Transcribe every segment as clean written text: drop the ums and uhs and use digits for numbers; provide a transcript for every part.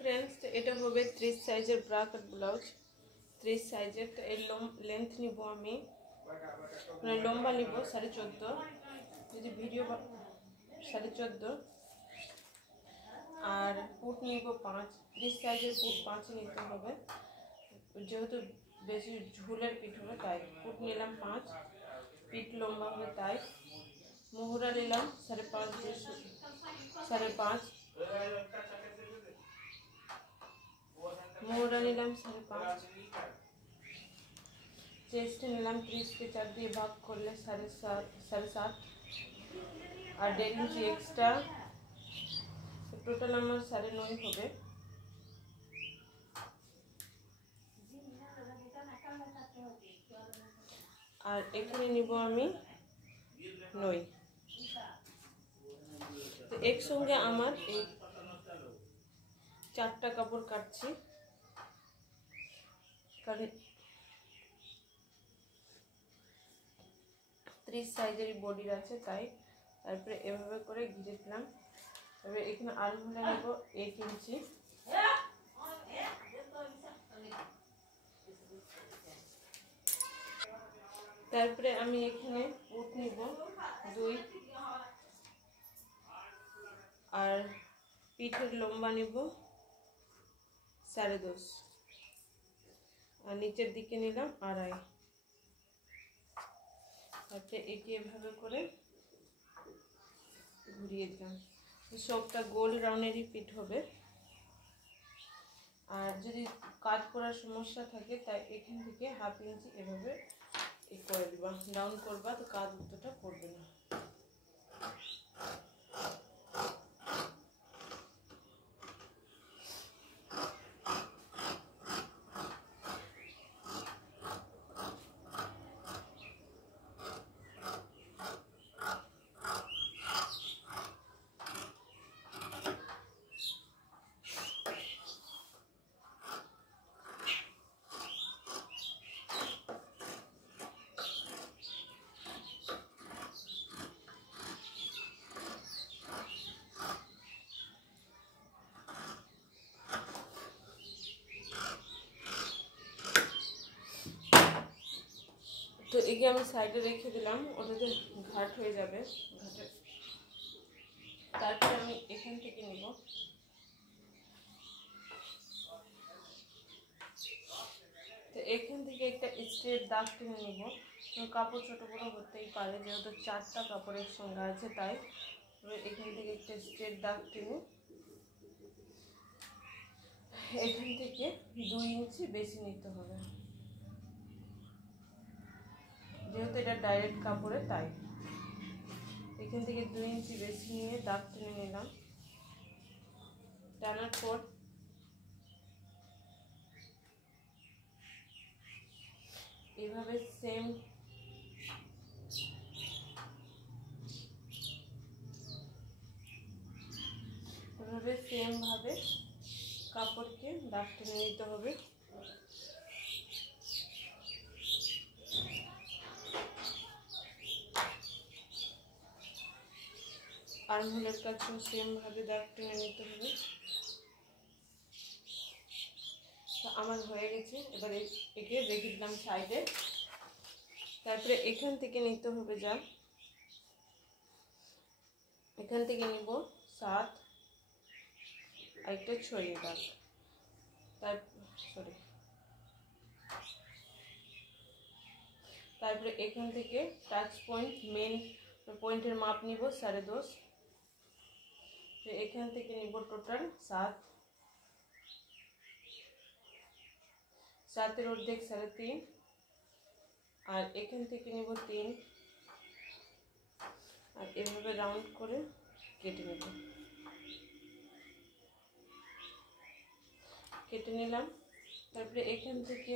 Friends, तो এটা হবে 30 সাইজের ব্রা কাট ব্লাউজ। 30 সাইজের। তো এর লেন্থ নিব আমি, মানে লম্বা নিব 14.5, যদি ভিডিও 14.5, আর পুট নিব 5। 30 সাইজের পুট 5 নিতে হবে, যেহেতু বেশি ঝুলের পিঠ হবে তাই পুট নিলাম 5। পিঠ লম্বা হবে তাই মোহরা নিলাম 5.5, 5.5 মোহরা নিলাম 5.5। চেস্ট নিলাম 30 के 4 দিয়ে ভাগ করলে 7.5, আর 1.5 ইঞ্চি এক্সট্রা, টোটাল আমার 9.5 হবে। আর এখানে নিব আমি 9। তো একসঙ্গে আমার এই 4টা কাপড় কাটছি, কারণ 30 সাইজের বডির আছে তাই। তারপরে এভাবে করে ঘিরে দিলাম। তবে এখানে আলমোড়া নেব 1 ইঞ্চি, তারপরে আমি এখানে পুট নিব 2, আর পিঠের লম্বা নিব 10.5, আর নিচের দিকে নিলাম 2.5। তারপরে একে এভাবে করে ঘুরিয়ে দিলাম। সবটা গোল রাউন্ডেরই পিঠ হবে। আর যদি কাজ করার সমস্যা থাকে তাই এখান থেকে 1/2 ইঞ্চি এভাবে করে দিবা, ডাউন করবা, তো কাজ অতটা পড়বে না। তো একে আমি সাইডে রেখে দিলাম, ওটাতে ঘাট হয়ে যাবে ঘাটে। তারপরে আমি এখান থেকে নিব, তো এখান থেকে একটা স্ট্রেট দাগ টেনে নিব। কাপড় ছোট বড় হতেই পারে, যেহেতু 4টা কাপড়ের সঙ্গে আছে তাই। এখান থেকে একটা স্ট্রেট দাগ টেনে এখান থেকে 2 ইঞ্চি বেশি নিতে হবে, যেহেতু এটা ডাইরেক্ট কাপড়ে তাই। এখান থেকে 2 ইঞ্চি বেশি নিয়ে দাগ টেনে নিলাম। টানার পর এইভাবে সেম ভাবে কাপড়কে দাগ টেনে নিতে হবে। আর্মহোলের কাছেও সেম ভাবে দাগ টেনে নিতে হবে। তো আমার হয়ে গেছে, এবার একে রেখে দিলাম সাইডে। তারপরে এখান থেকে নিতে হবে যা, এখান থেকে নিব 7 আর একটা ছড়িয়ে দাগ। তারপরে এখান থেকে টাচ পয়েন্ট, মেন পয়েন্টের মাপ নিব 10.5। তো এখান থেকে নিব টোটাল 7, 7-এর অর্ধেক 3.5, আর এখান থেকে নিব 3, আর এভাবে রাউন্ড করে কেটে নেব। কেটে নিলাম। তারপরে এখান থেকে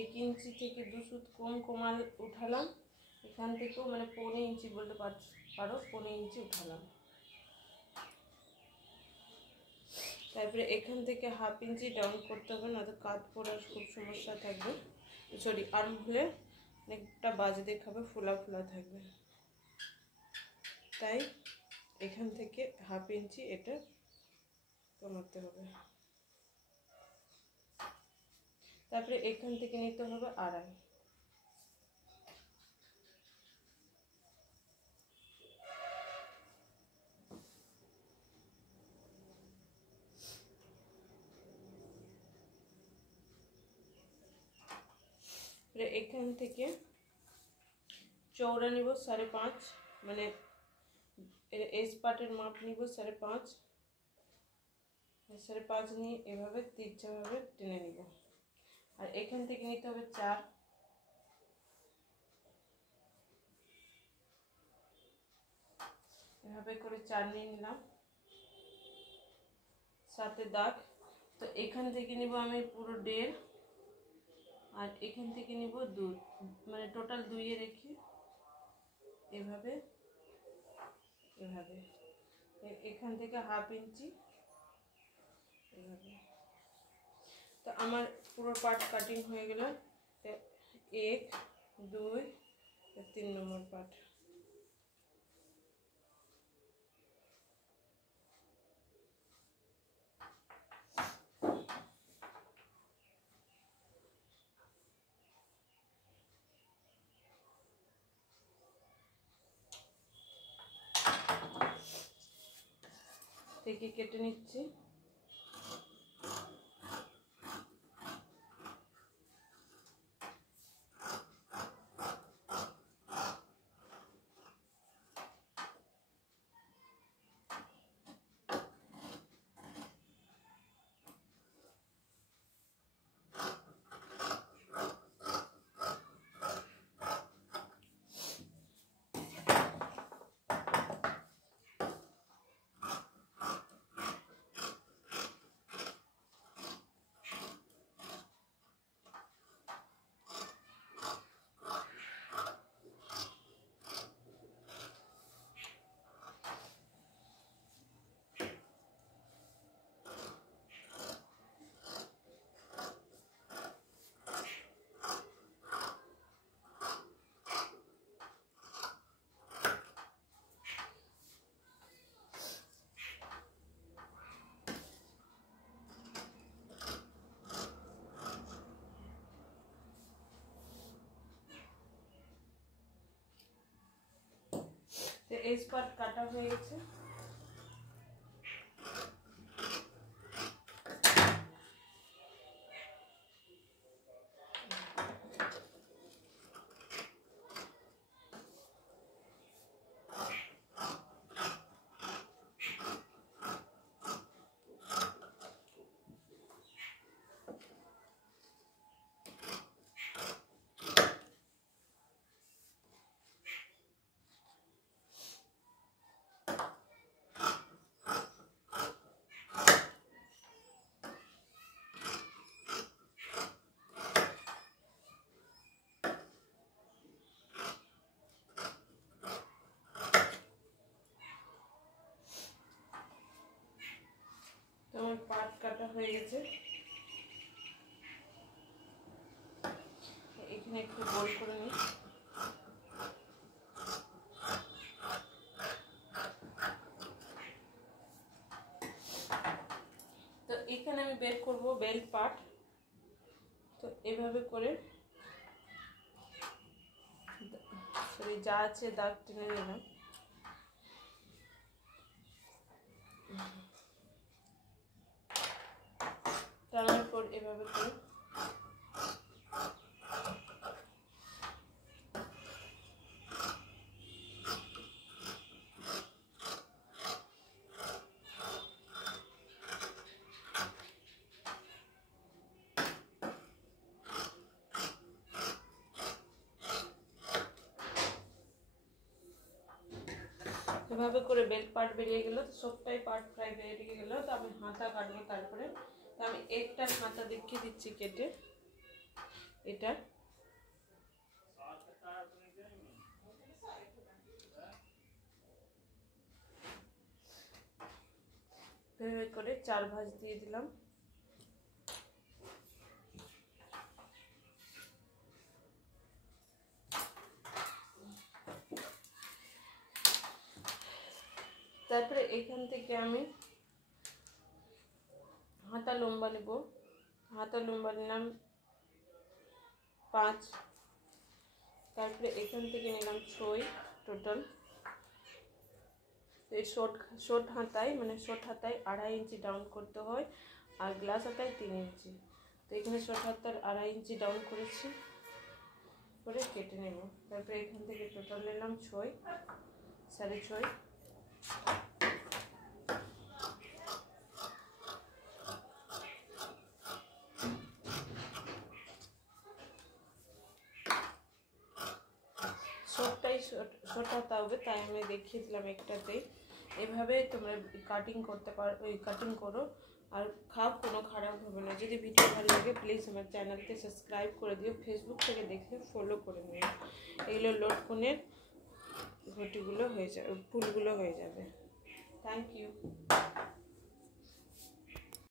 1 ইঞ্চি থেকে 2 সুত কম উঠালাম। এখান থেকেও মানে 1.5 ইঞ্চি বলতে পারো, 1.5 ইঞ্চি উঠালাম। তারপরে এখান থেকে 1/2 ইঞ্চি ডাউন করতে হবে, না তো কাট পড়ার খুব সমস্যা থাকবে। সরি, আর্ম হলে অনেকটা বাজে দেখাবে, ফোলা ফোলা থাকবে, তাই এখান থেকে 1/2 ইঞ্চি এটা কমাতে হতে হবে। তারপরে এখান থেকে নিতে হবে আড়াই। এখান থেকে চওড়া নিব 5.5, মানে এস পার্টের মাপ নিব 5.5, 5.5 নিয়ে এভাবে তিরছাভাবে টেনে নিব। আর এখান থেকে নিতে হবে 4, এভাবে করে 4 নিয়ে নিলাম, সাথে দাগ। তো এখান থেকে নিব আমি পুরো 1.5, আর এখান থেকে নিব 2, মানে টোটাল 2 এ রেখে এভাবে এভাবে এখান থেকে 1/2 ইঞ্চি এভাবে। তো আমার পুরো পার্ট কাটিং হয়ে গেল। 1, 2, 3 নম্বর পার্ট। থেকে কেটে নিচ্ছি। এস পার্ট কাটা হয়ে গেছে। আমার পাট কাটা হয়ে গেছে। এখানে একটু গোল করে নিই। তো এখানে আমি বের করব বেল্ট পার্ট। তো এভাবে করে যা আছে দাগ টেনে নিলাম। টানার পর এভাবে করে এভাবে করে বেল্ট পার্ট বেরিয়ে গেল। তো সবটাই পার্ট প্রায় বেরিয়ে গেল। তো আমি হাতা কাটবো তারপরে। তো আমি একটা হাতা দেখিয়ে দিচ্ছি কেটে। এটা এভাবে করে 4 ভাঁজ দিয়ে দিলাম। তারপরে এখান থেকে আমি হাতা লম্বা নেব, হাতা লম্বা নিলাম 5, তারপরে এখান থেকে নিলাম 6 টোটাল। এই শর্ট হাতায় মানে শর্ট হাতায় 2.5 ইঞ্চি ডাউন করতে হয়, আর গ্লাস হাতায় 3 ইঞ্চি। তো এখানে শর্ট হাতার 2.5 ইঞ্চি ডাউন করেছি, করে কেটে নেব। তারপরে এখান থেকে টোটাল নিলাম 6, 6.5। শর্ট হাতা হবে, তাই আমি দেখিয়ে দিলাম একটাতেই। এভাবে তোমরা কাটিং করতে পারো, কাটিং করো, আর কোনো খারাপ হবে না। যদি ভিডিও ভালো লাগে প্লিজ আমার চ্যানেলকে সাবস্ক্রাইব করে দিও, ফেসবুক থেকে দেখলে ফলো করে নিও। এগুলো লটকনের ঘটিগুলো হয়ে যাবে, ফুলগুলো হয়ে যাবে। Thank you.